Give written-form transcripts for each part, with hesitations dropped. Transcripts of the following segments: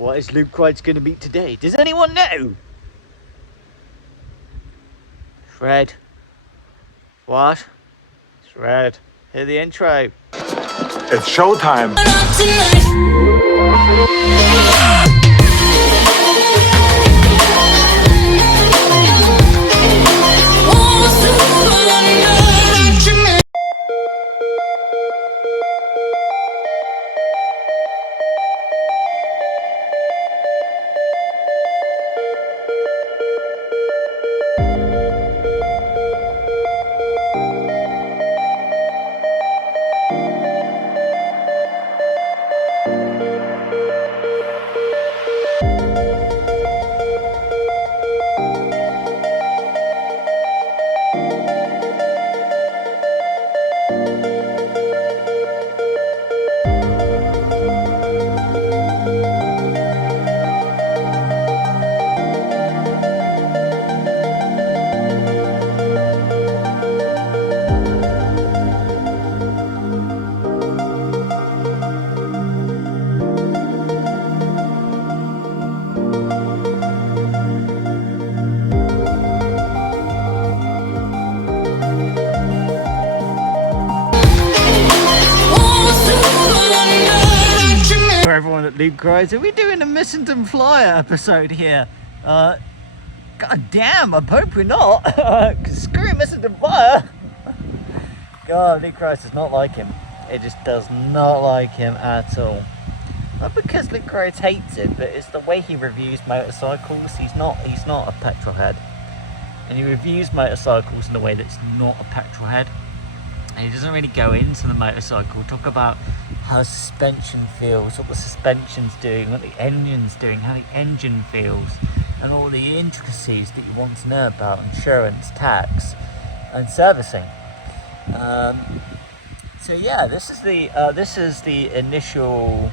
What is Luke Wright's going to be today? Does anyone know? It's red. What? It's red. Hear the intro. It's showtime. For everyone at Luke Wright's, are we doing a Missington Flyer episode here? God damn, I hope we're not. Screw Missington Flyer. God, Luke Wright does not like him. It just does not like him at all. Not because Luke Wright hates it, but it's the way he reviews motorcycles. He's not a petrol head, and he reviews motorcycles in a way that's not a petrol head. And he doesn't really go into the motorcycle, talk about how suspension feels, what the suspension's doing, what the engine's doing, how the engine feels, and all the intricacies that you want to know about insurance, tax, and servicing. So yeah, this is the initial.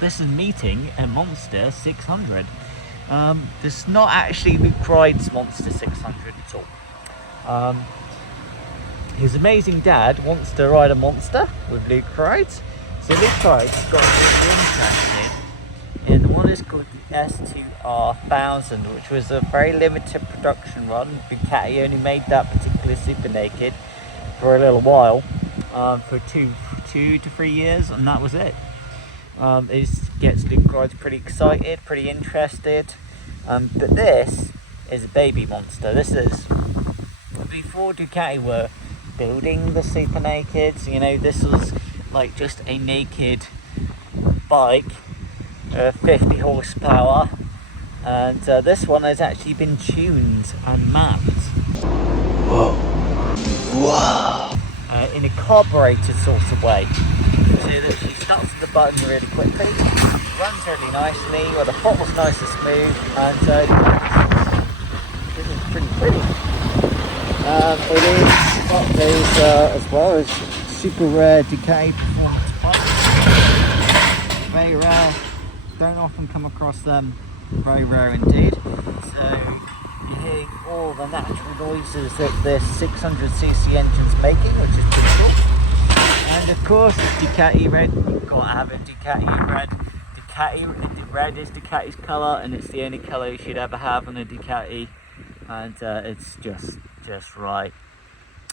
This is meeting a Monster 600. This is not actually Luke Wright's Monster 600 at all. His amazing dad wants to ride a Monster with Luke Wright. So Luke Wright has got really interested in what is called the S2R1000, which was a very limited production run. Ducati only made that particular Super Naked for a little while, for two to 3 years, and that was it. It gets Luke Wright pretty excited, pretty interested. But this is a baby Monster. This is before Ducati were building the Super Nakeds. You know, this was like just a naked bike, 50 horsepower, and this one has actually been tuned and mapped. Whoa! In a carbureted sort of way, so that she starts with the button really quickly, runs really nicely, where the throttle's nice and smooth, and this is pretty pretty. It is got those as well as super rare Ducati performance bikes. Very rare, don't often come across them, very rare indeed. So you're hearing all the natural noises that this 600cc engine's making, which is pretty cool. And of course it's Ducati red, you've got to have a Ducati red. Red is Ducati's colour, and it's the only colour you should ever have on a Ducati, and it's just right.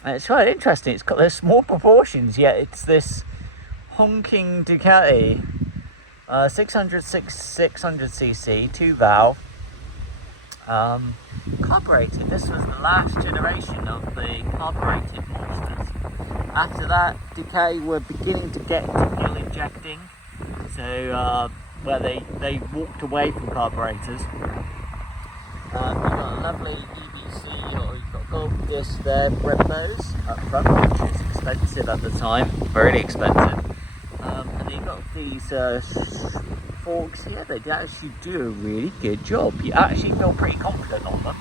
And it's quite interesting, it's got those small proportions, yet it's this honking Ducati 600cc 2 valve, carbureted. This was the last generation of the carbureted Monsters. After that, Ducati were beginning to get into fuel injecting, so where they walked away from carburetors. You've got a lovely EBC, you've got gold disc there, Brembos up front, which is expensive at the time, very expensive. And you've got these forks here, they actually do a really good job. You actually feel pretty confident on them,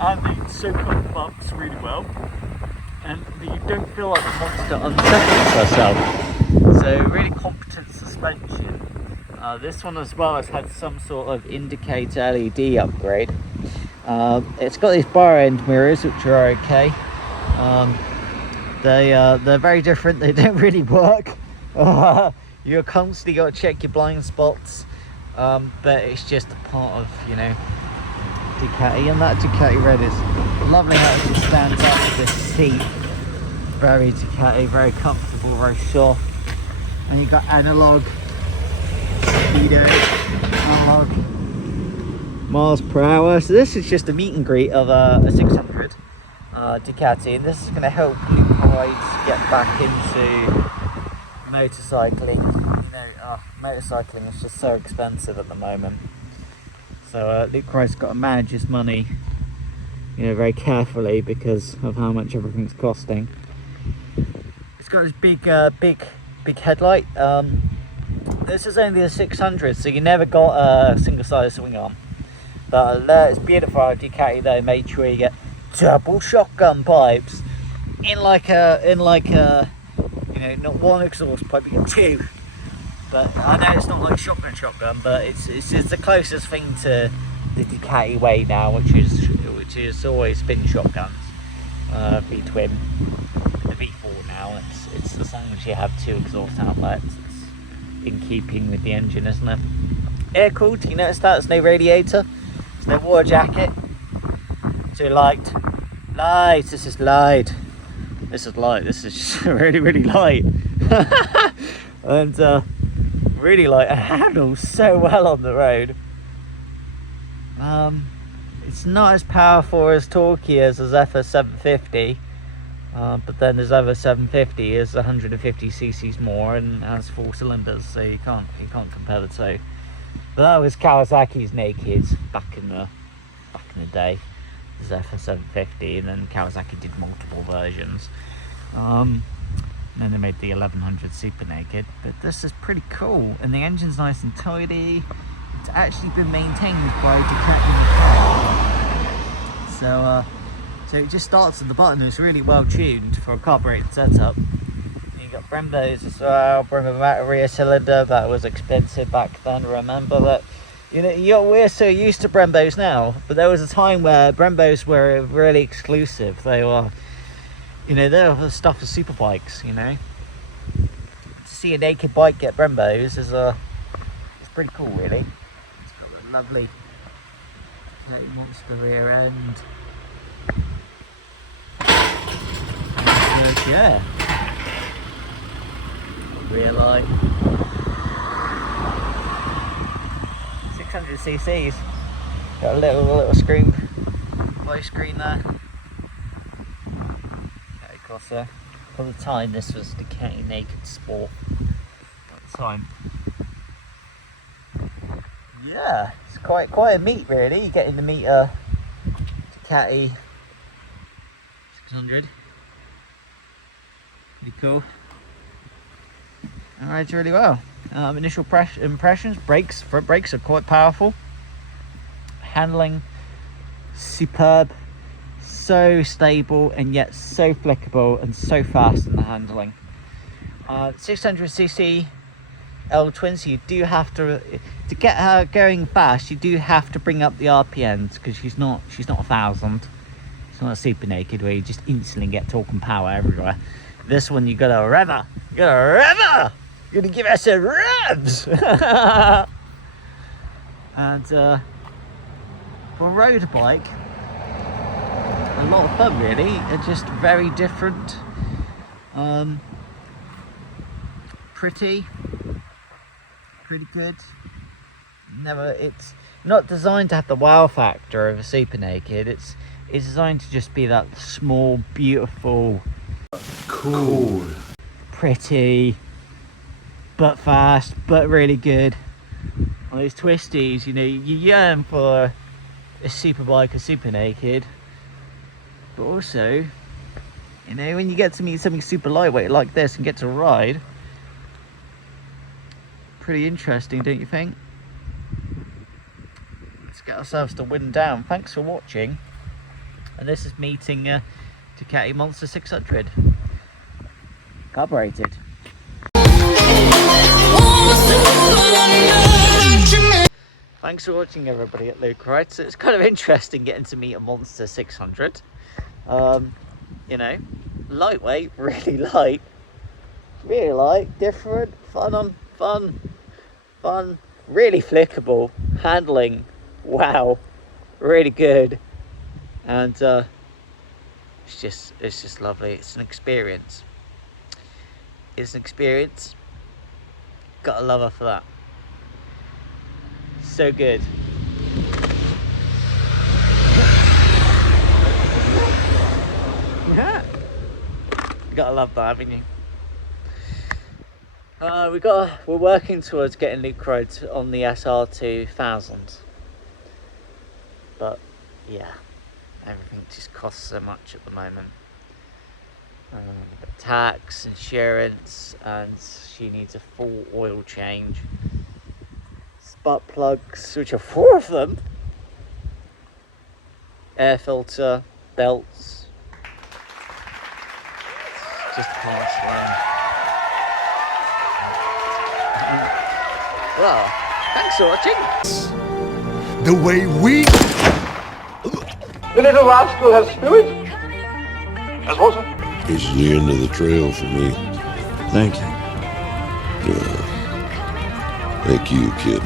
and they soak up the bumps really well, and you don't feel like the Monster unsettles herself. So really competent suspension. This one as well has had some sort of indicator LED upgrade. It's got these bar end mirrors, which are okay. They're very different, they don't really work. You're constantly got to check your blind spots. but it's just a part of, you know, Ducati. And that Ducati red is lovely how it just stands up with this seat. Very Ducati, very comfortable, very soft. And you got analog, speedo, analog, miles per hour. So this is just a meet and greet of a 600 Ducati, and this is going to help Luke Hyde get back into motorcycling. You know, motorcycling is just so expensive at the moment. So Luke Hyde's got to manage his money, you know, very carefully because of how much everything's costing. It's got this big headlight. This is only a 600, so you never got a single-sided swing arm. But it's beautiful how Ducati though made sure you get double shotgun pipes in like a you know, not one exhaust pipe, you get two. But I know it's not like shotgun, but it's the closest thing to the Ducati way now, which is always spin shotguns. V-twin, the V4 now. It's as long as you have two exhaust outlets, it's in keeping with the engine, isn't it? Air cooled. You notice that there's no radiator, there's no water jacket. So light. This is light. This is just really light. And really light. It handles so well on the road. It's not as powerful as torquey as his FS750, but then his other 750 is 150 cc's more and has 4 cylinders, so you can't compare the two. But that was Kawasaki's naked back in the day. His FS750, and then Kawasaki did multiple versions. And then they made the 1100 super naked, but this is pretty cool, and the engine's nice and tidy. It's actually been maintained by Ducati. So it just starts at the button. It's really well tuned for a carbureted setup. You got Brembos as well. Brembo rear cylinder, that was expensive back then. Remember that. You know, we're so used to Brembos now, but there was a time where Brembos were really exclusive. They were, you know, they were the stuff of super bikes. You know, to see a naked bike get Brembos is it's pretty cool, really. It's got a lovely Ducati Monster rear end. And, yeah, rear light. 600 cc's. Got a little screen, voice screen there. Okay, of course, for the time this was Ducati Naked Sport at the time. Yeah, it's quite a meet really. You're getting to meet a Ducati 600. Pretty cool. It rides really well. Initial impressions, front brakes are quite powerful. Handling, superb. So stable and yet so flickable and so fast in the handling. 600cc L-twin, so you do have to get her going fast, you do have to bring up the RPMs, because she's not 1,000. It's not a super naked where you just instantly get torque and power everywhere. This one you gotta rev her. You're gonna give us a revs. And for a road bike, a lot of fun really. It's just very different. Pretty good. It's not designed to have the wow factor of a super naked. It's designed to just be that small, beautiful, Cool. pretty, but fast, but really good. On those twisties, you know, you yearn for a super bike, a super naked, but also, you know, when you get to meet something super lightweight like this and get to ride, pretty interesting, don't you think? Let's get ourselves to wind down. Thanks for watching, and this is meeting Ducati Monster 600 carbureted. Thanks for watching everybody at Luke, right? So it's kind of interesting getting to meet a Monster 600. You know, lightweight, really light, different, fun, really flickable, handling, wow, really good, and it's just lovely. It's an experience. It's an experience. Gotta love her for that. So good. Yeah. You gotta love that, haven't you? We're working towards getting loop rides on the SR2000, but yeah, everything just costs so much at the moment. Tax, insurance, and she needs a full oil change. Spark plugs, which are 4 of them. Air filter, belts. Just pass well, thanks for watching. The way we... The little rascal has fluid. As water. This is the end of the trail for me. Thank you. Thank you, kid.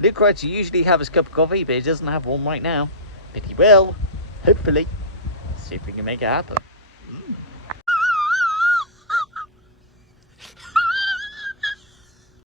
Luke Wright usually have his cup of coffee, but he doesn't have one right now. But he will, hopefully. See if we can make it happen.